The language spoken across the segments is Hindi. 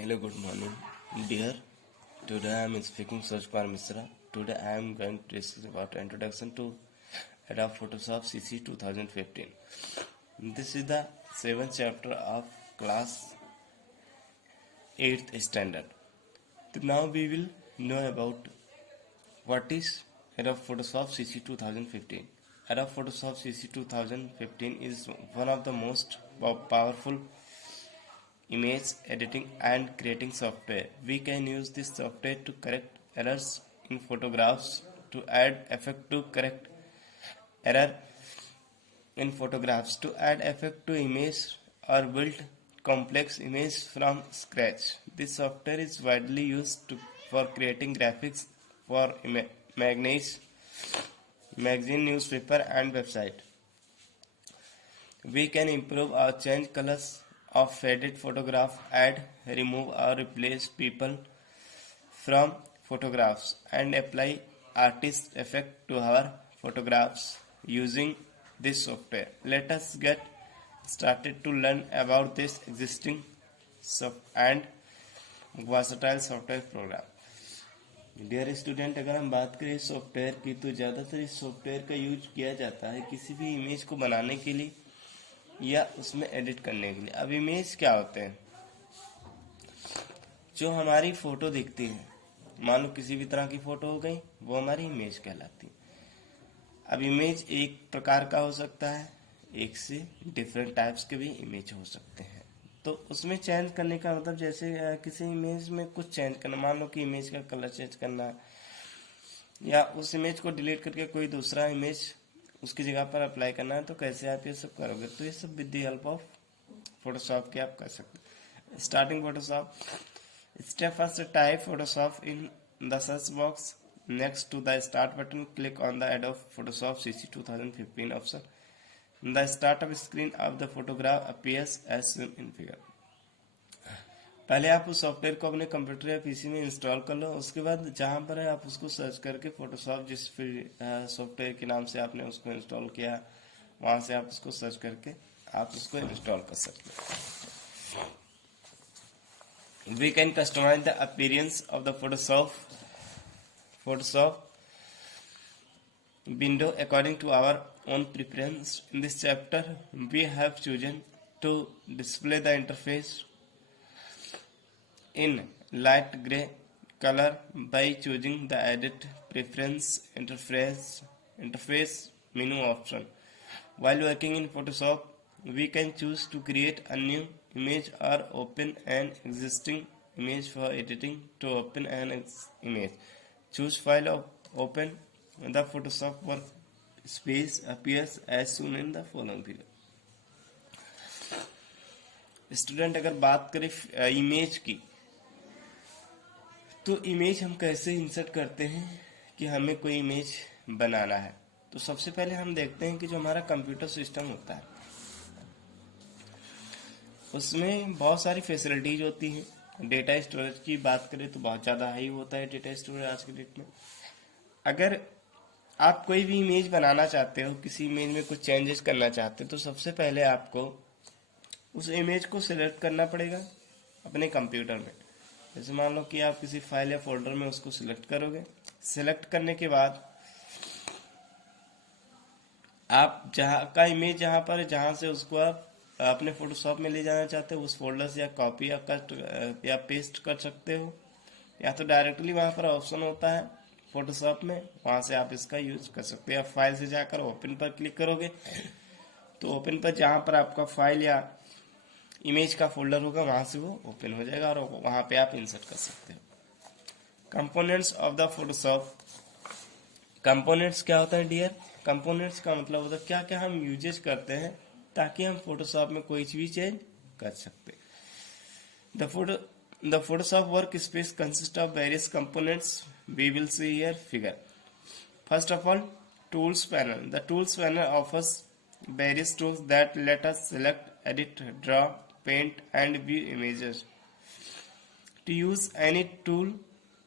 Hello, good morning, dear. Today I am speaking Suraj Kumar Misra. Today I am going to discuss about Introduction to Adobe Photoshop CC 2015. This is the 7th chapter of class 8th standard. So now we will know about what is Adobe Photoshop CC 2015. Adobe Photoshop CC 2015 is one of the most powerful image editing and creating software. We can use this software to correct errors in photographs, to add effect to correct error in photographs, to add effect to image or build complex image from scratch. This software is widely used for creating graphics for magazine, newspaper and website. We can improve or change colors of faded photograph, add, remove or replace people from photographs, and apply artist effect to our photographs using this software. Let us get started to learn about this existing and versatile software program. Dear student, अगर हम बात करें सॉफ्टवेयर की तो ज़्यादातर इस सॉफ्टवेयर का यूज किया जाता है किसी भी इमेज को बनाने के लिए या उसमें एडिट करने के लिए। अब इमेज क्या होते हैं? जो हमारी फोटो दिखती है, मान लो किसी भी तरह की फोटो हो गई, वो हमारी इमेज कहलाती है। अब इमेज एक प्रकार का हो सकता है, एक से डिफरेंट टाइप्स के भी इमेज हो सकते हैं। तो उसमें चेंज करने का मतलब जैसे किसी इमेज में कुछ चेंज करना, मान लो कि इमेज का कलर चेंज करना या उस इमेज को डिलीट करके कोई दूसरा इमेज उसकी जगह पर अप्लाई करना है, तो कैसे आप ये सब करोगे? तो ये सब with the help of Photoshop के आप कर सकते हैं। Starting Photoshop step first, type Photoshop in the search box next to the start button, click on the Adobe Photoshop CC 2015 option. The startup screen of the photograph appears as seen in figure. पहले आप उस सॉफ्टवेयर को अपने कंप्यूटर या पीसी में इंस्टॉल कर लो, उसके बाद जहां पर है आप उसको सर्च करके फोटोशॉप जिस सॉफ्टवेयर के नाम से आपने उसको इंस्टॉल किया वहां से आप उसको सर्च करके आप उसको इंस्टॉल कर सकते हैं। We can customize the appearance of the Photoshop window according to our own preference. In this chapter, we have chosen to display the interface in light gray color by choosing the edit preference interface menu option. While working in Photoshop, we can choose to create a new image or open an existing image for editing. To open an image, choose file of open. The Photoshop workspace appears as shown in the following figure. Student, अगर बात करें इमेज की, तो इमेज हम कैसे इंसर्ट करते हैं कि हमें कोई इमेज बनाना है। तो सबसे पहले हम देखते हैं कि जो हमारा कंप्यूटर सिस्टम होता है उसमें बहुत सारी फैसिलिटीज होती हैं। डेटा स्टोरेज की बात करें तो बहुत ज़्यादा हाई होता है डेटा स्टोरेज आज के डेट में। अगर आप कोई भी इमेज बनाना चाहते हो, किसी इमेज में कुछ चेंजेस करना चाहते हो, तो सबसे पहले आपको उस इमेज को सिलेक्ट करना पड़ेगा अपने कंप्यूटर में। जैसे मान लो कि आप किसी फाइल या फोल्डर में उसको सिलेक्ट करोगे। सिलेक्ट करने के बाद आप जहां से उसको आप अपने फोटोशॉप में ले जाना चाहते हो उस फोल्डर से या कॉपी या कट या पेस्ट कर सकते हो, या तो डायरेक्टली वहां पर ऑप्शन होता है फोटोशॉप में, वहां से आप इसका यूज कर सकते हैं। फाइल से जाकर ओपन पर क्लिक करोगे तो ओपन पर जहां पर आपका फाइल या इमेज का फोल्डर होगा वहां से वो ओपन हो जाएगा और वहां पे आप इंसर्ट कर सकते हो। Components of the Photoshop. Components क्या होता है डियर? कंपोनेंट्स का मतलब होता है क्या क्या हम यूजेस करते हैं ताकि हम फोटोशॉप में कोई चीज चेंज कर सकते। The Photoshop workspace consists of various components. We will see here figure. First of all, Tools panel. The Tools panel offers various tools that let us select, edit, draw, paint, and view images. To use any tool,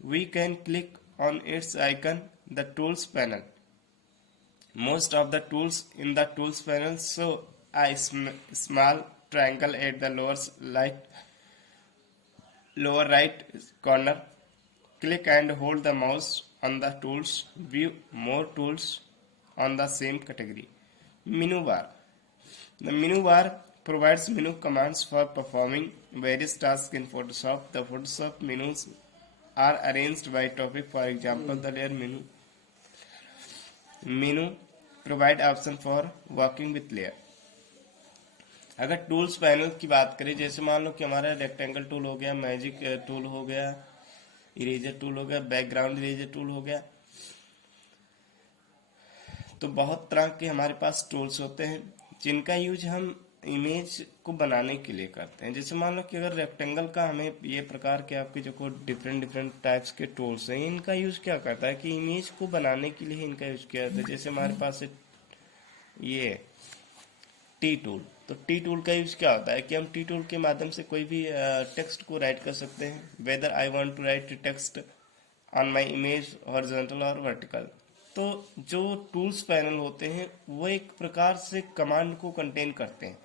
we can click on its icon, the Tools panel. Most of the tools in the Tools panel show a small triangle at the lower right lower right corner, click and hold the mouse on the tools, view more tools on the same category. Menu bar. The menu bar provides menu commands for performing various tasks in Photoshop. The Photoshop menus are arranged by topic. For example, the layer menu provide option for working with layer. अगर टूल्स पैनल की बात करें, जैसे मान लो कि हमारा रेक्टेंगल टूल हो गया, मैजिक टूल हो गया, इरेजर टूल हो गया, बैकग्राउंड इरेजर टूल हो गया, तो बहुत तरह के हमारे पास टूल्स होते हैं जिनका यूज हम इमेज को बनाने के लिए करते हैं। जैसे मान लो कि अगर रेक्टेंगल का हमें ये प्रकार के आपके जो डिफरेंट टाइप्स के टूल्स हैं, इनका यूज क्या करता है कि इमेज को बनाने के लिए इनका यूज किया जाता है। जैसे हमारे पास ये टी टूल, तो टी टूल का यूज क्या होता है कि हम टी टूल के माध्यम से कोई भी टेक्स्ट को राइट कर सकते हैं। Whether I want to write text on my image horizontal और वर्टिकल। तो जो टूल्स पैनल होते हैं वो एक प्रकार से कमांड को कंटेन करते हैं।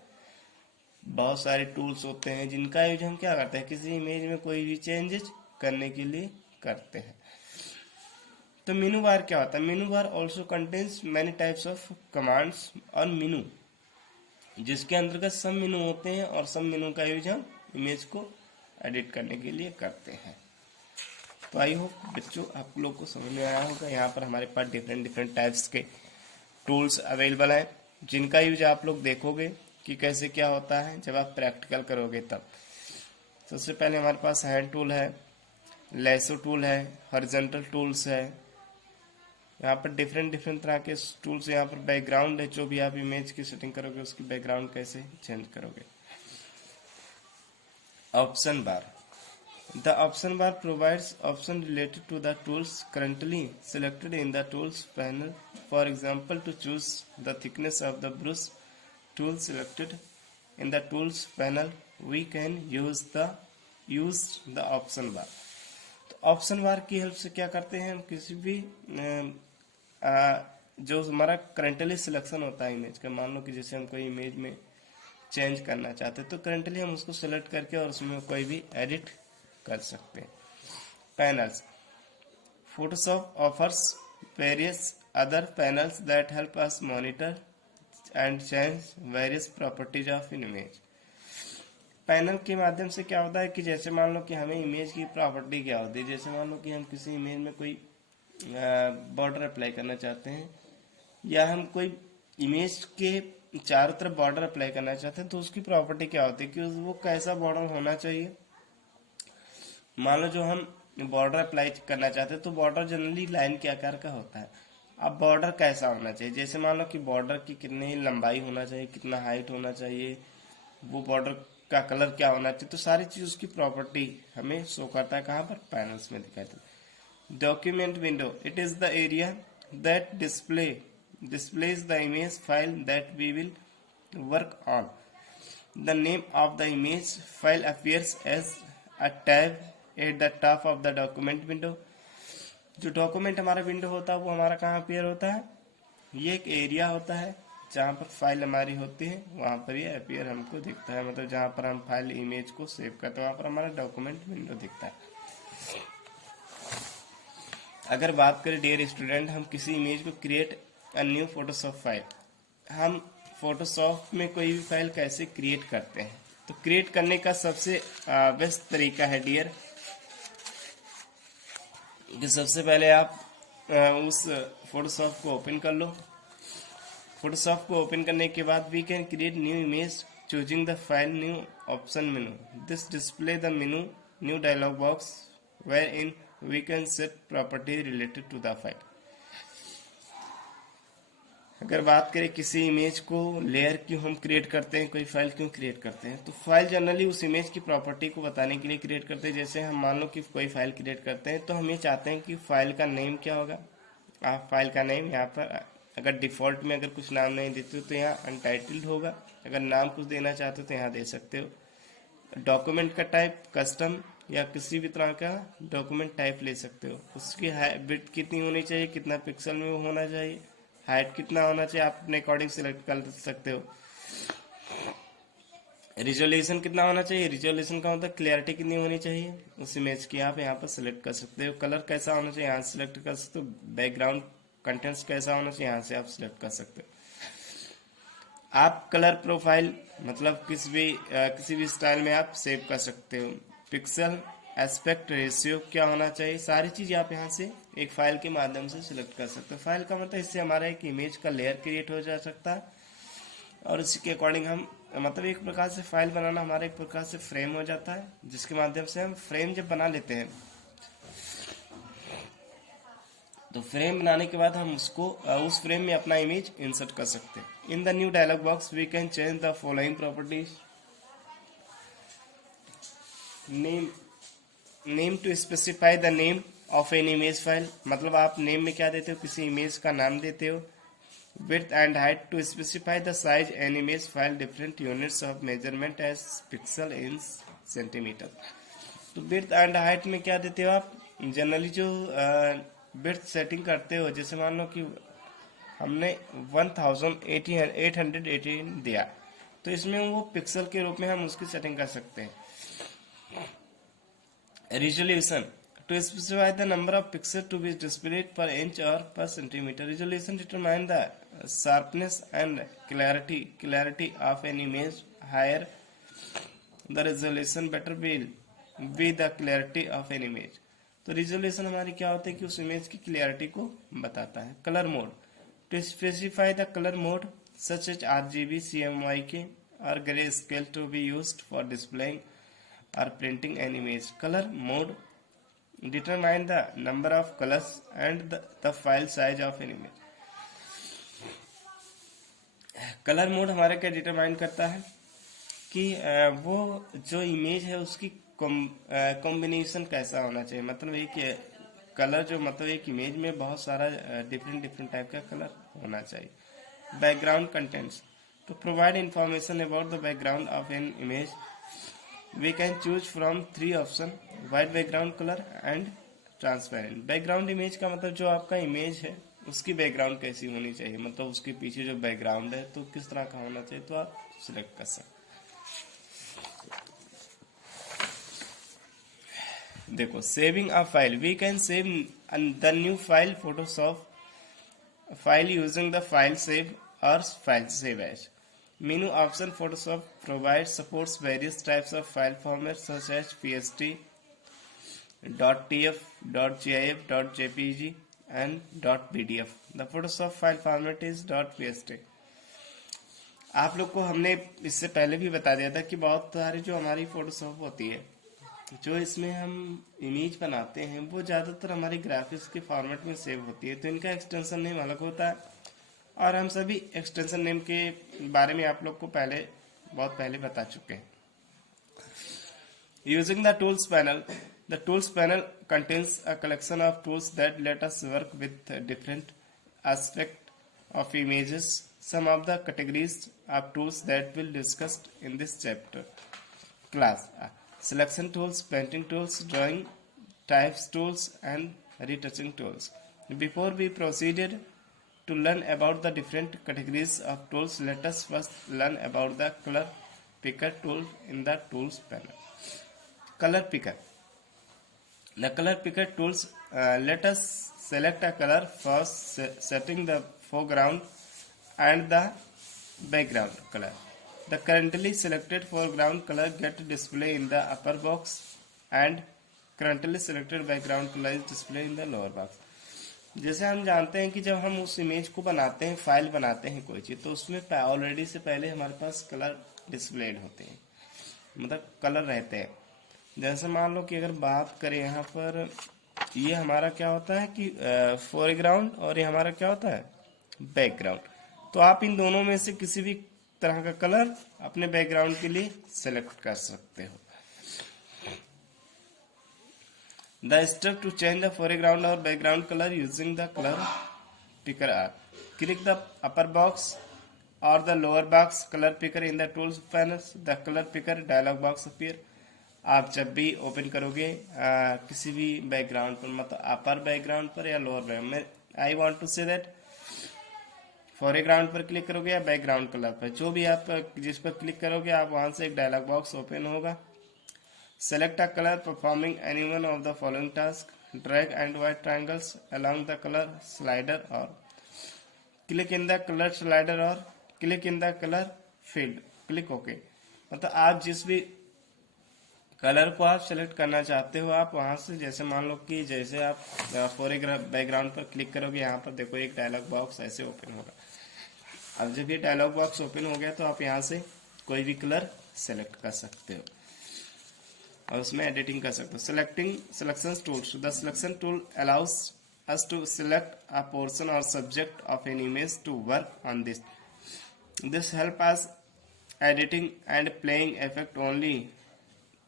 बहुत सारे टूल्स होते हैं जिनका यूज हम क्या करते हैं, किसी इमेज में कोई भी चेंजेस करने के लिए करते हैं। तो मेनू बार क्या होता है? मेनू बार also contains many types of commands और मेनू, जिसके अंतर्गत सब मेनू होते हैं और सब मेनू का यूज हम इमेज को एडिट करने के लिए करते हैं। तो आई होप बच्चों आप लोग को समझ में आया होगा। यहाँ पर हमारे पास डिफरेंट टाइप्स के टूल्स अवेलेबल हैं जिनका यूज आप लोग देखोगे कि कैसे क्या होता है जब आप प्रैक्टिकल करोगे तब। सबसे पहले हमारे पास हैंड टूल है, लेसो टूल है, हॉरिजॉन्टल टूल्स है। यहाँ पर डिफरेंट तरह के टूल्स। यहाँ पर बैकग्राउंड है, जो भी आप इमेज की सेटिंग करोगे उसकी बैकग्राउंड कैसे चेंज करोगे। Option bar. The option bar provides options related to the tools currently selected in the tools panel. For example, to choose the thickness of the brush tool selected in the tools panel, we can use the option bar. तो ऑप्शन बार की हेल्प से क्या करते हैं हम, किसी भी जो हमारा करंटली सिलेक्शन होता है इमेज का, मान लो कि जैसे हम कोई इमेज में चेंज करना चाहते हैं तो करंटली हम उसको सेलेक्ट करके और उसमें कोई भी एडिट कर सकते हैं। Panels. Photoshop offers various other panels that help us monitor and change various properties of an image. Panel के माध्यम से क्या होता है कि जैसे मान लो कि हमें इमेज की प्रॉपर्टी क्या होती है, जैसे मान लो कि हम किसी इमेज में कोई बॉर्डर अप्लाई करना चाहते हैं या हम कोई इमेज के चारों तरफ बॉर्डर अप्लाई करना चाहते हैं, तो उसकी प्रॉपर्टी क्या होती है कि वो कैसा बॉर्डर होना चाहिए। मान लो जो हम बॉर्डर अप्लाई करना चाहते हैं तो बॉर्डर जनरली लाइन के आकार का होता है। अब बॉर्डर कैसा होना चाहिए, जैसे मान लो कि बॉर्डर की कितनी लंबाई होना चाहिए, कितना हाइट होना चाहिए, वो बॉर्डर का कलर क्या होना चाहिए, तो सारी चीज उसकी प्रॉपर्टी हमें शो करता है। कहाँ पर? पैनल्स में दिखाई देता है। Document window. It is the area that displays the image file that we will work on. The name of the image file appears as a tab at the top of the document window. जो डॉक्यूमेंट हमारा विंडो होता है वो हमारा कहाँ अपीयर होता है? ये एक एरिया होता है जहाँ पर फाइल हमारी होती है, वहां पर ये अपीयर हमको दिखता है। मतलब जहाँ पर हम फाइल इमेज को सेव करते हैं वहां पर हमारा डॉक्यूमेंट विंडो दिखता है। अगर बात करें डियर स्टूडेंट, हम किसी इमेज को create a new Photoshop file, हम फोटोशॉप में कोई भी फाइल कैसे क्रिएट करते हैं, तो क्रिएट करने का सबसे बेस्ट तरीका है डियर कि सबसे पहले आप उस फोटोशॉप को ओपन कर लो। फोटोशॉप को ओपन करने के बाद we can create new image choosing the file new option menu. This display the menu new dialog box where in we can set property related to the file. अगर बात करें किसी इमेज को लेयर क्यों हम क्रिएट करते हैं, कोई फाइल क्यों क्रिएट करते हैं, तो फाइल जनरली उस इमेज की प्रॉपर्टी को बताने के लिए क्रिएट करते हैं। जैसे हम मान लो कि कोई फाइल क्रिएट करते हैं तो हम ये चाहते हैं कि फाइल का नेम क्या होगा। आप फाइल का नेम यहाँ पर अगर डिफॉल्ट में अगर कुछ नाम नहीं देते हो तो यहाँ अनटाइटल्ड होगा, अगर नाम कुछ देना चाहते हो तो यहाँ दे सकते हो। डॉक्यूमेंट का टाइप कस्टम या किसी भी तरह का डॉक्यूमेंट टाइप ले सकते हो। उसकी विड्थ कितनी होनी चाहिए, कितना पिक्सल में वो होना चाहिए, हाइट कितना होना चाहिए, आप अपने अकॉर्डिंग सिलेक्ट कर सकते हो। रिजोल्यूशन कितना होना चाहिए? रिजोल्यूशन का मतलब क्लियरिटी कितनी होनी चाहिए उस इमेज की, आप यहाँ पर सिलेक्ट कर सकते हो। कलर कैसा होना चाहिए, यहाँ से सिलेक्ट कर सकते हो। बैकग्राउंड कंटेंट्स कैसा होना चाहिए, यहाँ से आप सिलेक्ट कर सकते हो। आप कलर प्रोफाइल मतलब किसी भी स्टाइल में आप सेव कर सकते हो। पिक्सल एस्पेक्ट रेशियो क्या होना चाहिए, सारी चीज आप यहाँ से एक फाइल के माध्यम से सिलेक्ट कर सकते हो। फाइल का मतलब इससे हमारा एक इमेज का लेयर क्रिएट हो जा सकता है और इसी के अकॉर्डिंग हम मतलब एक प्रकार से फाइल बनाना हमारा एक प्रकार से फ्रेम हो जाता है, जिसके माध्यम से हम फ्रेम जब बना लेते हैं तो फ्रेम बनाने के बाद हम उसको उस फ्रेम में अपना इमेज इंसर्ट कर सकते हैं। In the new dialog box we can change the following properties. Name to specify the name of an image file, मतलब आप नेम में क्या देते हो, किसी इमेज का नाम देते हो। width and height to specify the size and image file different units of measurement as pixel in centimeter। तो width and height में क्या देते हो आप, जनरली जो width सेटिंग करते हो, जैसे मान लो कि हमने 1818 दिया तो इसमें वो पिक्सल के रूप में हम उसकी सेटिंग कर सकते हैं। Resolution to specify the number of pixels to be displayed per inch or per centimeter। Resolution determine the sharpness and clarity of an image. Higher the resolution, better will be the clarity of an image। तो रिजोल्यूशन हमारी क्या होता है कि उस इमेज की क्लियरिटी को बताता है। Colour mode to specify the colour mode such as RGB, CMYK और grey scale to be used for displaying और printing an image. Colour mode determine the number of colors and the file size of an image। Colour mode हमारा क्या डिटरमाइन करता है कि वो जो इमेज है उसकी कॉम्बिनेशन कैसा होना चाहिए, मतलब एक कलर जो मतलब एक इमेज में बहुत सारा डिफरेंट टाइप का कलर होना चाहिए। Background contents to provide information about the background of an image we can choose from 3 option, white background colour and transparent. Background image का मतलब जो आपका इमेज है उसकी बैकग्राउंड कैसी होनी चाहिए, मतलब उसके पीछे जो बैकग्राउंड है तो किस तरह का होना चाहिए, तो आप सिलेक्ट कर सकते। देखो saving a file, we can save the new file Photoshop file using the file save और file save as. Menu option Photoshop provides supports various types of file formats such as PSD, .tf, .gif, .jpg and .pdf। The Photoshop file format is .pst। आप लोग को हमने इससे पहले भी बता दिया था कि बहुत सारी जो हमारी फोटोशॉप होती है, जो इसमें हम इमेज बनाते हैं वो ज़्यादातर हमारी ग्राफिक्स के फॉर्मेट में सेव होती है, तो इनका एक्सटेंशन नेम अलग होता है और हम सभी एक्सटेंशन नेम के बारे में आप लोग को बहुत पहले बता चुके हैं। Using the tools panel, the tools panel contains a collection of tools that let us work with different aspect of images. Some of the categories of tools that will discussed in this chapter class: selection tools, painting tools, drawing types tools and retouching tools। Before we proceeded to learn about the different categories of tools, let us first learn about the color picker tool in the tools panel। Color picker, the color picker tools let us select a color for setting the foreground and the background color। The currently selected foreground color get displayed in the upper box and currently selected background color is displayed in the lower box। जैसे हम जानते हैं कि जब हम उस इमेज को बनाते हैं, फाइल बनाते हैं कोई चीज, तो उसमें ऑलरेडी से पहले हमारे पास कलर डिस्प्लेड होते हैं, मतलब कलर रहते हैं। जैसे मान लो कि अगर बात करें यहाँ पर, ये हमारा क्या होता है कि फोरग्राउंड और ये हमारा क्या होता है बैकग्राउंड। तो आप इन दोनों में से किसी भी तरह का कलर अपने बैकग्राउंड के लिए सेलेक्ट कर सकते हो। The step to change the foreground or background color using the color picker are: click the upper box or the lower box color picker in the tools panel। The color picker dialog box appear। आप जब भी ओपन करोगे किसी भी बैकग्राउंड पर, मतलब अपर बैकग्राउंड पर या लोअर बैकग्राउंड में, I want to say that foreground पर क्लिक करोगे या बैकग्राउंड कलर पर, जो भी आप जिस पर क्लिक करोगे आप वहां से एक डायलॉग बॉक्स ओपन होगा। Select a colour performing any one of the following task, drag and white triangles along the colour slider और click in the colour slider और click in the colour field, click okay. मतलब आप जिस भी कलर को आप सेलेक्ट करना चाहते हो आप वहां से, जैसे मान लो कि जैसे आप बैकग्राउंड पर क्लिक करोगे, यहाँ पर देखो एक डायलॉग बॉक्स ऐसे ओपन होगा। अब जब ये डायलॉग बॉक्स ओपन हो गया तो आप यहाँ से कोई भी कलर सेलेक्ट कर सकते हो और उसमें एडिटिंग कर सकते हो। Selection tools, the selection tool allow us us to select a portion or subject of an image to work on this. This help us editing and playing effect only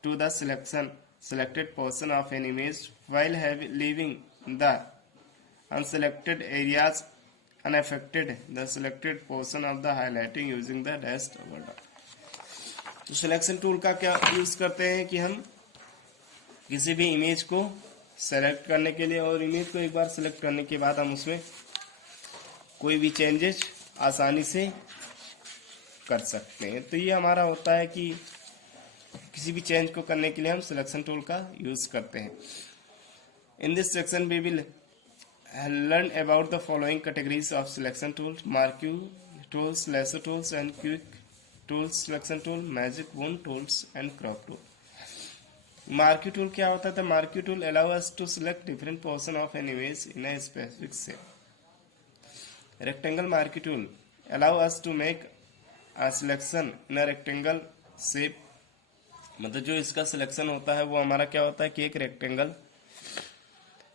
to the selected portion of an image while leaving the unselected areas unaffected. The selected portion of the highlighting using the dashed border. तो सिलेक्शन टूल का क्या यूज करते हैं कि हम किसी भी इमेज को सेलेक्ट करने के लिए, और इमेज को एक बार सेलेक्ट करने के बाद हम उसमें कोई भी चेंजेस आसानी से कर सकते हैं। तो ये हमारा होता है कि किसी भी चेंज को करने के लिए हम सिलेक्शन टूल का यूज करते हैं। In this section we will learn about the following categories of selection tools, marquee tools, lasso tools and quick tools, selection tool, magic wand tools and crop tool. Marquee tool क्या होता है? Marquee tool allow us to select different portion of an image in a specific shape. Rectangle marquee tool allow us to make a selection in a rectangle shape. मतलब जो इसका सिलेक्शन होता है वो हमारा क्या होता है कि एक रेक्टेंगल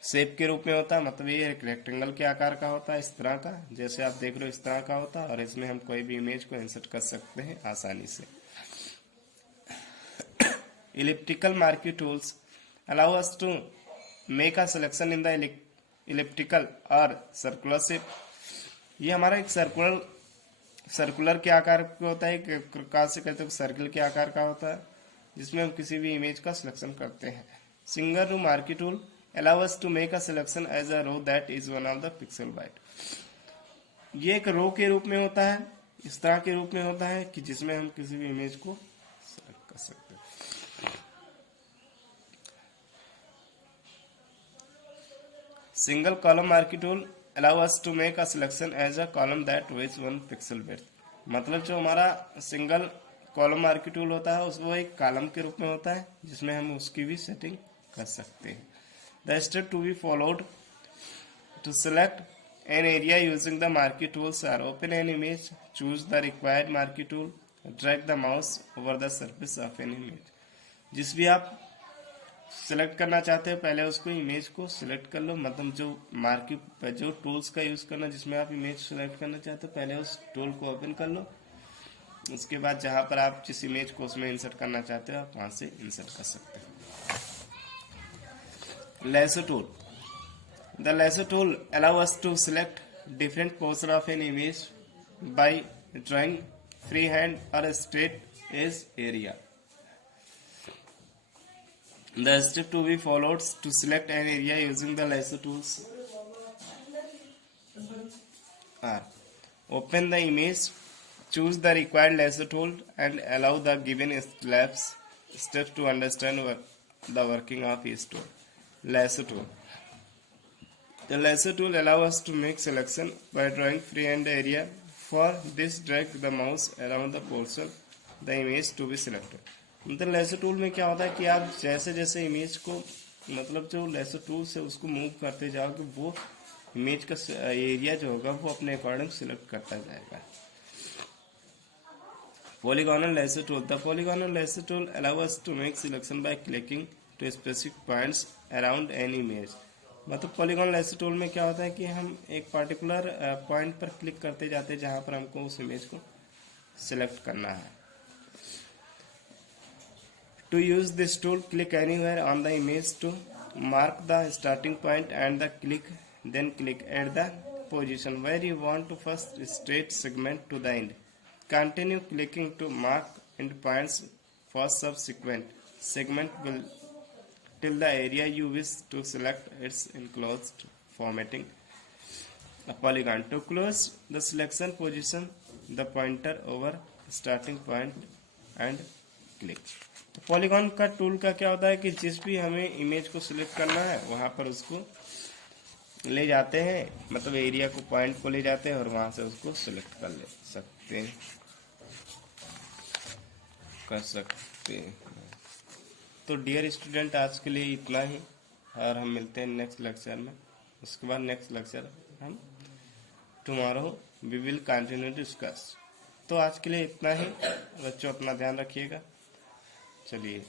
शेप के रूप में होता है। मतलब ये एक रेक्टेंगल के आकार का होता है, इस तरह का, जैसे आप देख रहे हो इस तरह का होता है, और इसमें हम कोई भी इमेज को इंसर्ट कर सकते हैं आसानी से। Elliptical marquee tools allow us to make a selection in the elliptical or circular shape. ये हमारा एक सर्कुलर के आकार का होता है, एक प्रकार से कहते हैं सर्कल के आकार का होता है, जिसमें हम किसी भी इमेज का सिलेक्शन करते हैं। Single row marquee tool allow us to make a selection as a row that is one of the pixel wide. ये एक रो के रूप में होता है, इस तरह के रूप में होता है कि जिसमें हम किसी भी इमेज को सेलेक्ट कर सकते हैं। Single column marquee tool allow us to make a selection as a column that weighs 1 pixel width. मतलब जो हमारा सिंगल कॉलम मार्की टूल होता है उसको एक कॉलम के रूप में होता है, जिसमें हम उसकी भी सेटिंग कर सकते हैं। The step to be followed to select an area using the marquee tools are: open an image, choose the required marquee tool, drag the mouse over the surface of an image. जिस भी आप सिलेक्ट करना चाहते हो पहले उसको इमेज को सिलेक्ट कर लो। मतलब जो मार्की जो टूल्स का यूज करना जिसमें आप इमेज सिलेक्ट करना चाहते हो पहले उस टूल को ओपन कर लो। उसके बाद जहां पर आप जिस इमेज को उसमें इंसर्ट करना चाहते हो आप वहां से इंसर्ट कर सकते हो। Lasso tool, the lasso tool allow us to select different portion of an image by drawing free hand और straight edge area. The step to be followed to select an area using the lasso tools are: open the image, choose the required lasso tool, and allow the given steps to understand the working of each tool. Lasso tool. The lasso tool allows us to make selection by drawing freehand area. For this, drag the mouse around the portion the image to be selected. मतलब लेसो टूल में क्या होता है कि आप जैसे जैसे इमेज को मतलब जो लेसो टूल से उसको मूव करते जाओगे वो इमेज का एरिया जो होगा वो अपने अकॉर्डिंग सिलेक्ट करता जाएगा। Polygonal lasso tool, the polygonal lasso tool allow us to make selection by clicking to specific points around an image. मतलब पॉलीगोनल लेसो टूल में क्या होता है कि हम एक पर्टिकुलर पॉइंट पर क्लिक करते जाते हैं जहां पर हमको उस इमेज को सिलेक्ट करना है। To use this tool, click anywhere on the image to mark the starting point and then click at the position where you want to first straight segment to the end. Continue clicking to mark end points for subsequent segment till the area you wish to select its enclosed formatting. a polygon. To close the selection, position the pointer over starting point and click. तो पॉलीगॉन का टूल का क्या होता है कि जिस भी हमें इमेज को सिलेक्ट करना है वहां पर उसको ले जाते हैं, मतलब एरिया को, पॉइंट को ले जाते हैं और वहां से उसको सिलेक्ट कर सकते हैं। तो डियर स्टूडेंट, आज के लिए इतना ही और हम मिलते हैं नेक्स्ट लेक्चर में। उसके बाद नेक्स्ट लेक्चर हम tomorrow we will continue discuss. तो आज के लिए इतना ही, बच्चों अपना ध्यान रखिएगा। चलिए।